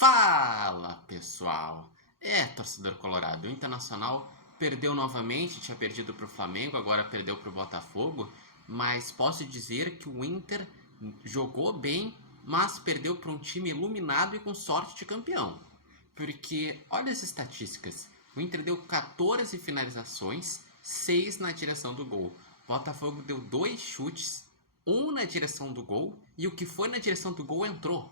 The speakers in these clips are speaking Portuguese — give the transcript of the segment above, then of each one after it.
Fala, pessoal! Torcedor colorado, o Internacional perdeu novamente, tinha perdido para o Flamengo, agora perdeu para o Botafogo, mas posso dizer que o Inter jogou bem, mas perdeu para um time iluminado e com sorte de campeão. Porque olha as estatísticas, o Inter deu 14 finalizações, 6 na direção do gol. O Botafogo deu 2 chutes, um na direção do gol, e o que foi na direção do gol entrou.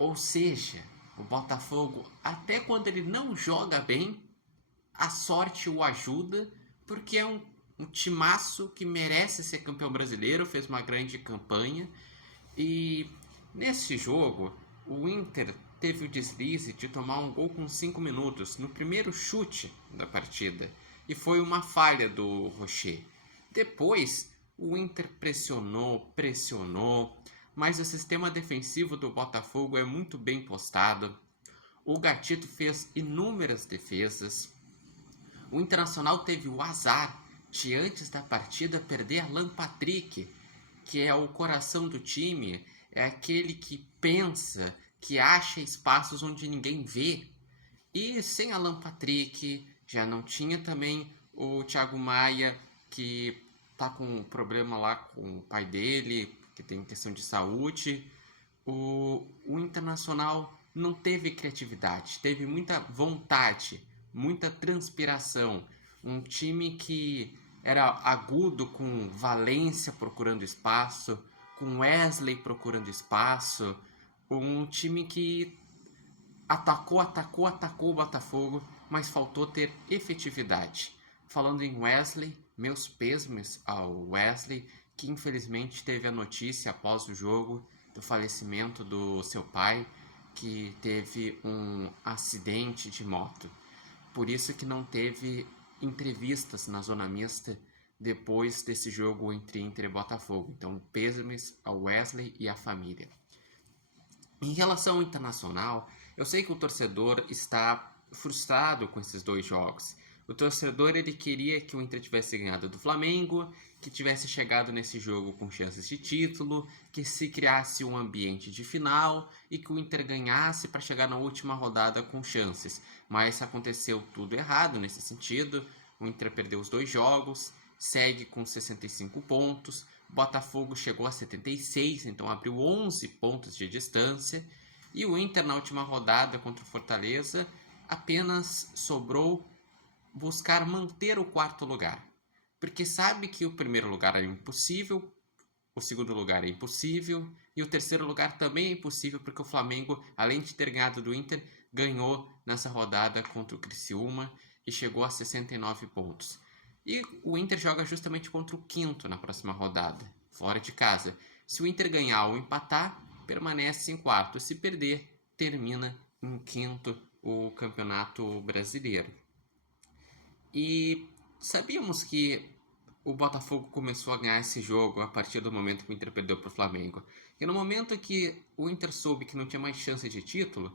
Ou seja, o Botafogo, até quando ele não joga bem, a sorte o ajuda, porque é um timaço que merece ser campeão brasileiro, fez uma grande campanha. E nesse jogo, o Inter teve o deslize de tomar um gol com 5 minutos no primeiro chute da partida. E foi uma falha do Rocher. Depois, o Inter pressionou, mas o sistema defensivo do Botafogo é muito bem postado. O Gatito fez inúmeras defesas. O Internacional teve o azar de, antes da partida, perder Alan Patrick, que é o coração do time, é aquele que pensa, que acha espaços onde ninguém vê. E sem Alan Patrick, já não tinha também o Thiago Maia, que tá com um problema lá com o pai dele, que tem questão de saúde. O Internacional não teve criatividade, teve muita vontade, muita transpiração. Um time que era agudo, com Valência procurando espaço, com Wesley procurando espaço. Um time que atacou o Botafogo, mas faltou ter efetividade. Falando em Wesley, meus pêsames ao Wesley, que infelizmente teve a notícia após o jogo do falecimento do seu pai, que teve um acidente de moto. Por isso que não teve entrevistas na zona mista depois desse jogo entre Inter e Botafogo. Então, pêsames ao Wesley e à família. Em relação ao Internacional, eu sei que o torcedor está frustrado com esses dois jogos. O torcedor ele queria que o Inter tivesse ganhado do Flamengo, que tivesse chegado nesse jogo com chances de título, que se criasse um ambiente de final e que o Inter ganhasse para chegar na última rodada com chances. Mas aconteceu tudo errado nesse sentido. O Inter perdeu os dois jogos, segue com 65 pontos. O Botafogo chegou a 76, então abriu 11 pontos de distância. E o Inter, na última rodada contra o Fortaleza, apenas sobrou buscar manter o quarto lugar. Porque sabe que o primeiro lugar é impossível, o segundo lugar é impossível e o terceiro lugar também é impossível, porque o Flamengo, além de ter ganhado do Inter, ganhou nessa rodada contra o Criciúma e chegou a 69 pontos. E o Inter joga justamente contra o quinto na próxima rodada, fora de casa. Se o Inter ganhar ou empatar, permanece em quarto. Se perder, termina em quinto o Campeonato Brasileiro. E sabíamos que o Botafogo começou a ganhar esse jogo a partir do momento que o Inter perdeu para o Flamengo. E no momento que o Inter soube que não tinha mais chance de título,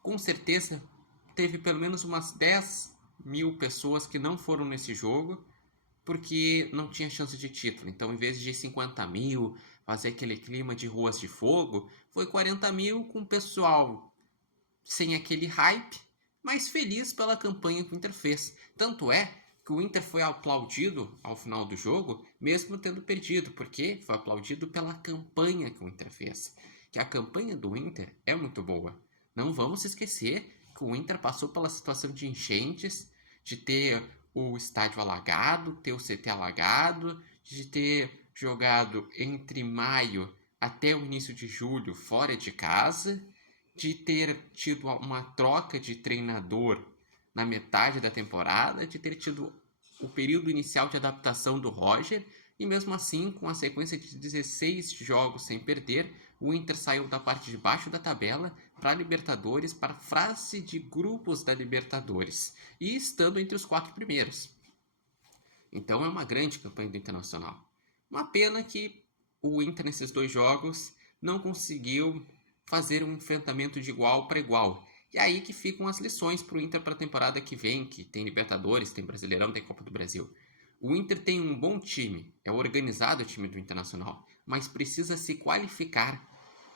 com certeza teve pelo menos umas 10 mil pessoas que não foram nesse jogo porque não tinha chance de título. Então, em vez de 50 mil, fazer aquele clima de ruas de fogo, foi 40 mil com o pessoal sem aquele hype, mas feliz pela campanha que o Inter fez. Tanto é que o Inter foi aplaudido ao final do jogo, mesmo tendo perdido, porque foi aplaudido pela campanha que o Inter fez. Que a campanha do Inter é muito boa. Não vamos esquecer que o Inter passou pela situação de enchentes, de ter o estádio alagado, ter o CT alagado, de ter jogado entre maio até o início de julho fora de casa, de ter tido uma troca de treinador na metade da temporada, de ter tido o período inicial de adaptação do Roger, e mesmo assim, com a sequência de 16 jogos sem perder, o Inter saiu da parte de baixo da tabela para a Libertadores, para a fase de grupos da Libertadores, e estando entre os 4 primeiros. Então é uma grande campanha do Internacional. Uma pena que o Inter nesses dois jogos não conseguiu fazer um enfrentamento de igual para igual. E aí que ficam as lições para o Inter para a temporada que vem, que tem Libertadores, tem Brasileirão, tem Copa do Brasil. O Inter tem um bom time, é organizado o time do Internacional, mas precisa se qualificar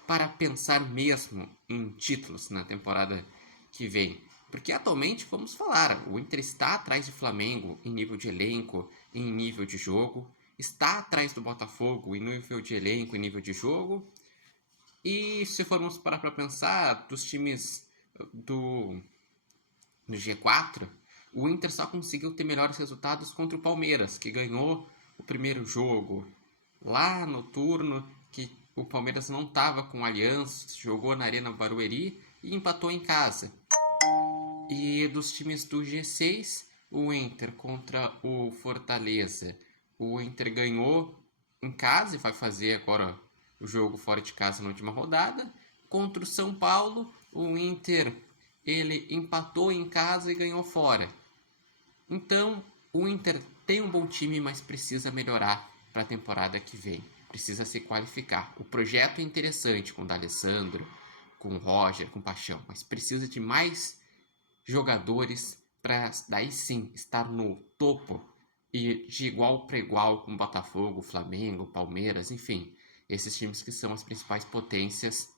para pensar mesmo em títulos na temporada que vem? Porque atualmente, vamos falar, o Inter está atrás do Flamengo em nível de elenco, em nível de jogo, está atrás do Botafogo em nível de elenco, em nível de jogo. E se formos parar para pensar, dos times do G4, o Inter só conseguiu ter melhores resultados contra o Palmeiras, que ganhou o primeiro jogo lá no turno, que o Palmeiras não estava com aliança, jogou na Arena Barueri e empatou em casa. E dos times do G6, o Inter contra o Fortaleza. O Inter ganhou em casa e vai fazer agora o jogo fora de casa na última rodada. Contra o São Paulo, o Inter ele empatou em casa e ganhou fora. Então, o Inter tem um bom time, mas precisa melhorar para a temporada que vem. Precisa se qualificar. O projeto é interessante com o D'Alessandro, com o Roger, com o Paixão, mas precisa de mais jogadores para daí sim estar no topo e de igual para igual com Botafogo, Flamengo, Palmeiras, enfim, esses times que são as principais potências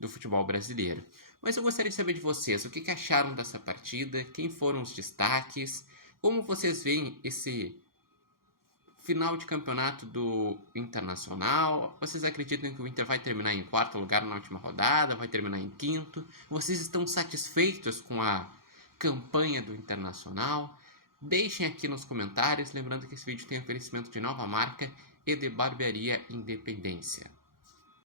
do futebol brasileiro. Mas eu gostaria de saber de vocês, o que acharam dessa partida, quem foram os destaques, como vocês veem esse final de campeonato do Internacional? Vocês acreditam que o Inter vai terminar em quarto lugar na última rodada? Vai terminar em quinto? Vocês estão satisfeitos com a campanha do Internacional? Deixem aqui nos comentários, lembrando que esse vídeo tem oferecimento de Nova Marca e de Barbearia Independência.